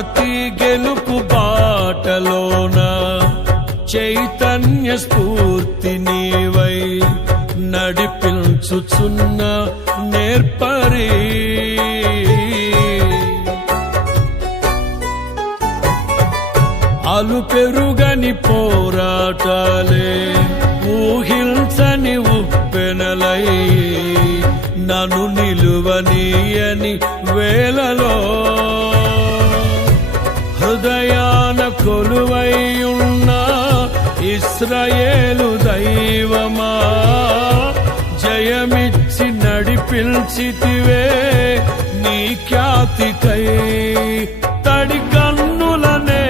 ప్రతి గెలుపు బాటలోన చైతన్య స్ఫూర్తి నీవై నడిపించుచున్న నేర్పరి. అలుపెరుగని పోరాటాలే ఊహించని ఉప్పెనలై నన్ను నిలువనీయని వేళలో హృదయాన కొలువైయున్న ఇశ్రాయేలు దైవమా, జయమిచ్చి నడిపించితివే నీ ఖ్యాతికై. తడి కన్నులనే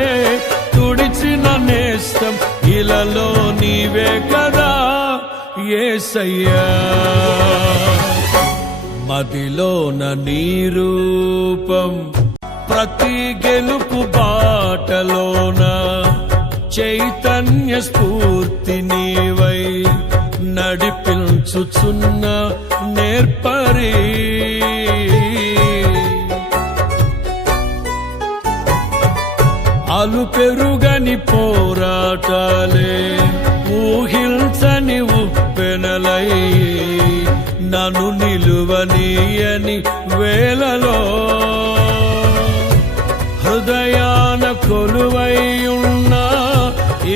తుడిచిన నేస్తం ఇలలో నీవే కదా యేసయ్యా. మదిలోన నీ రూపం ప్రతి గెలుపు బాటలోన చైతన్య స్ఫూర్తి నీవై నడిపించుచున్న నేర్పరి. అలుపెరుగని పోరాటాలే ఊహించని ఉప్పెనలై నన్ను నిలువనీయని వేళలో హృదయాన కొలువైయున్న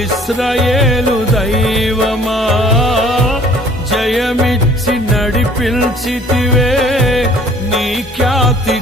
ఇశ్రాయేలు దైవమా, జయమిచ్చి నడిపించితివే నీ ఖ్యాతి